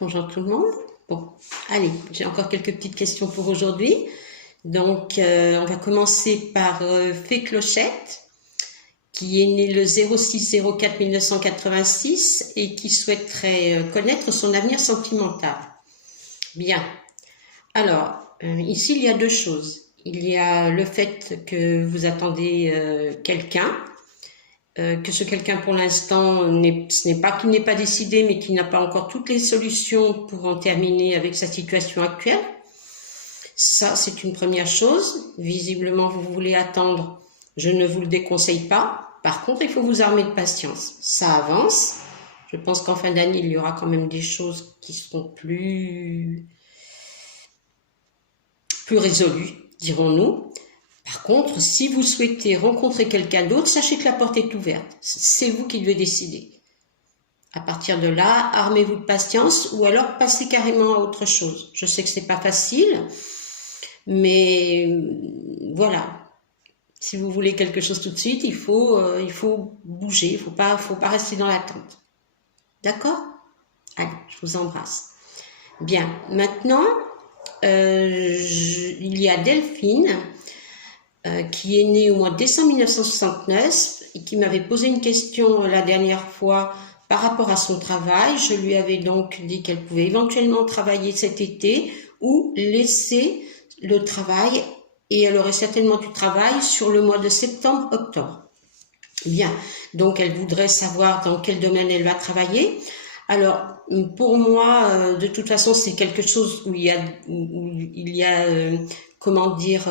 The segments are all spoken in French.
Bonjour tout le monde. Bon, allez, j'ai encore quelques petites questions pour aujourd'hui. Donc, on va commencer par Fée Clochette, qui est née le 06-04-1986 et qui souhaiterait connaître son avenir sentimental. Bien. Alors, ici, il y a deux choses. Il y a le fait que vous attendez quelqu'un, que ce quelqu'un pour l'instant, ce n'est pas qu'il n'est pas décidé, mais qu'il n'a pas encore toutes les solutions pour en terminer avec sa situation actuelle. Ça, c'est une première chose. Visiblement, vous voulez attendre. Je ne vous le déconseille pas. Par contre, il faut vous armer de patience. Ça avance. Je pense qu'en fin d'année, il y aura quand même des choses qui seront plus résolues, dirons-nous. Par contre, si vous souhaitez rencontrer quelqu'un d'autre, sachez que la porte est ouverte. C'est vous qui devez décider. À partir de là, armez-vous de patience ou alors passez carrément à autre chose. Je sais que c'est pas facile, mais voilà. Si vous voulez quelque chose tout de suite, il faut bouger. Il faut pas rester dans l'attente. D'accord? Allez, je vous embrasse. Bien. Maintenant, il y a Delphine, qui est née au mois de décembre 1969 et qui m'avait posé une question la dernière fois par rapport à son travail. Je lui avais donc dit qu'elle pouvait éventuellement travailler cet été ou laisser le travail et elle aurait certainement du travail sur le mois de septembre-octobre. Bien, donc elle voudrait savoir dans quel domaine elle va travailler. Alors, pour moi, de toute façon, c'est quelque chose où il y a comment dire,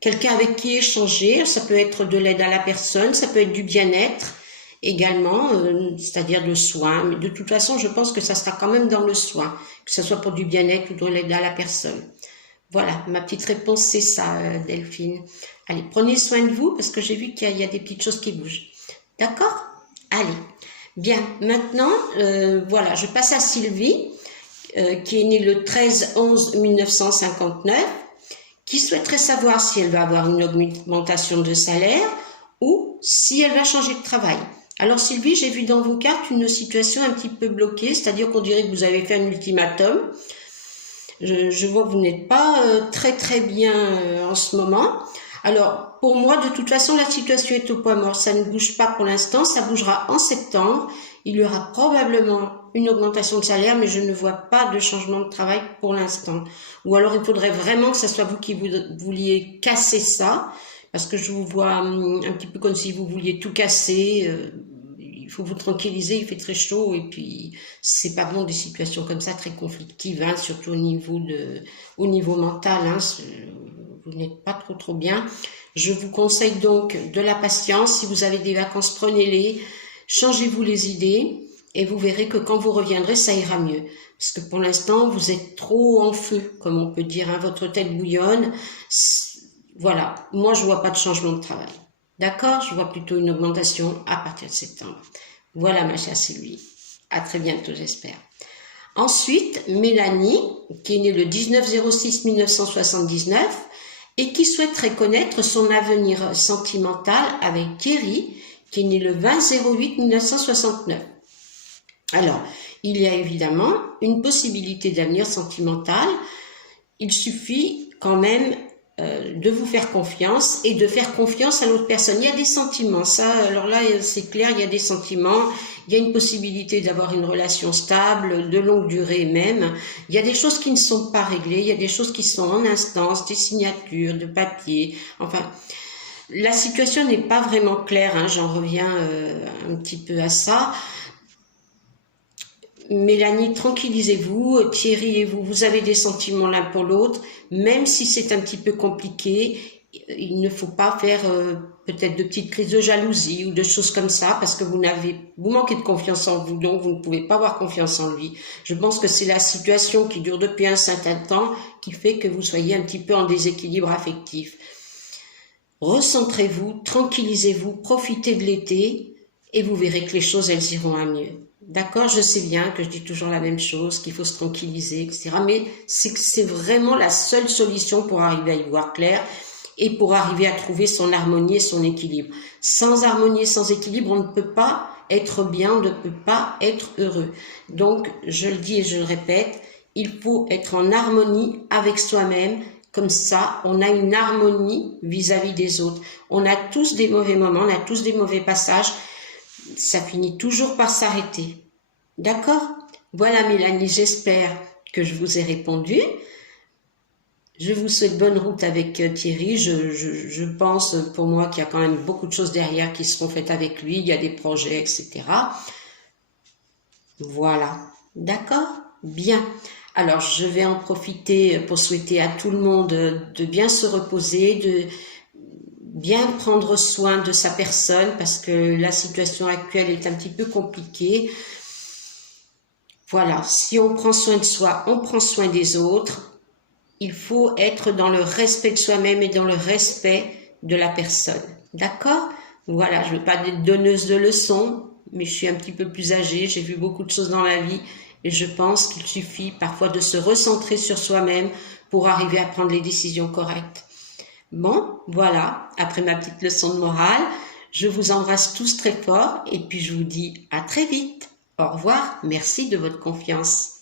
quelqu'un avec qui échanger. Ça peut être de l'aide à la personne, ça peut être du bien-être également, c'est-à-dire de soins. Mais de toute façon, je pense que ça sera quand même dans le soin, que ce soit pour du bien-être ou de l'aide à la personne. Voilà, ma petite réponse, c'est ça, Delphine. Allez, prenez soin de vous, parce que j'ai vu qu'il y a des petites choses qui bougent. D'accord? Allez. Bien, maintenant, voilà, je passe à Sylvie, qui est née le 13-11-1959, qui souhaiterait savoir si elle va avoir une augmentation de salaire ou si elle va changer de travail. Alors Sylvie, j'ai vu dans vos cartes une situation un petit peu bloquée, c'est-à-dire qu'on dirait que vous avez fait un ultimatum. Je vois que vous n'êtes pas très bien en ce moment. Alors, pour moi, de toute façon, la situation est au point mort. Ça ne bouge pas pour l'instant, ça bougera en septembre. Il y aura probablement une augmentation de salaire, mais je ne vois pas de changement de travail pour l'instant. Ou alors, il faudrait vraiment que ce soit vous qui vouliez casser ça, parce que je vous vois un petit peu comme si vous vouliez tout casser. Il faut vous tranquilliser, il fait très chaud, et puis c'est pas bon des situations comme ça, très conflictives, hein, surtout au niveau mental, hein, vous n'êtes pas trop bien. Je vous conseille donc de la patience. Si vous avez des vacances, prenez-les, changez-vous les idées et vous verrez que quand vous reviendrez, ça ira mieux. Parce que pour l'instant, vous êtes trop en feu, comme on peut dire, hein, votre tête bouillonne. Voilà, moi je vois pas de changement de travail. D'accord? Je vois plutôt une augmentation à partir de septembre. Voilà ma chère Sylvie. À très bientôt, j'espère. Ensuite, Mélanie, qui est née le 19-06-1979, et qui souhaiterait connaître son avenir sentimental avec Thierry, qui est né le 20-08-1969. Alors, il y a évidemment une possibilité d'avenir sentimental. Il suffit quand même de vous faire confiance et de faire confiance à l'autre personne. Il y a des sentiments, ça, alors là, c'est clair, il y a des sentiments. Il y a une possibilité d'avoir une relation stable, de longue durée même. Il y a des choses qui ne sont pas réglées, il y a des choses qui sont en instance, des signatures, de papier. Enfin, la situation n'est pas vraiment claire, hein, j'en reviens un petit peu à ça. Mélanie, tranquillisez-vous. Thierry et vous avez des sentiments l'un pour l'autre, même si c'est un petit peu compliqué. Il ne faut pas faire peut-être de petites crises de jalousie ou de choses comme ça, parce que vous manquez de confiance en vous, donc vous ne pouvez pas avoir confiance en lui. Je pense que c'est la situation qui dure depuis un certain temps qui fait que vous soyez un petit peu en déséquilibre affectif. Recentrez-vous, tranquillisez-vous, profitez de l'été et vous verrez que les choses, elles iront à mieux. D'accord, je sais bien que je dis toujours la même chose, qu'il faut se tranquilliser, etc. Mais c'est vraiment la seule solution pour arriver à y voir clair et pour arriver à trouver son harmonie et son équilibre. Sans harmonie et sans équilibre, on ne peut pas être bien, on ne peut pas être heureux. Donc, je le dis et je le répète, il faut être en harmonie avec soi-même. Comme ça, on a une harmonie vis-à-vis des autres. On a tous des mauvais moments, on a tous des mauvais passages. Ça finit toujours par s'arrêter. D'accord? Voilà Mélanie, j'espère que je vous ai répondu. Je vous souhaite bonne route avec Thierry. Je pense pour moi qu'il y a quand même beaucoup de choses derrière qui seront faites avec lui. Il y a des projets, etc. Voilà. D'accord? Bien. Alors, je vais en profiter pour souhaiter à tout le monde de bien se reposer, de bien prendre soin de sa personne parce que la situation actuelle est un petit peu compliquée. Voilà, si on prend soin de soi, on prend soin des autres. Il faut être dans le respect de soi-même et dans le respect de la personne. D'accord? Voilà, je ne veux pas être donneuse de leçons, mais je suis un petit peu plus âgée, j'ai vu beaucoup de choses dans ma vie et je pense qu'il suffit parfois de se recentrer sur soi-même pour arriver à prendre les décisions correctes. Bon, voilà, après ma petite leçon de morale, je vous embrasse tous très fort et puis je vous dis à très vite. Au revoir, merci de votre confiance.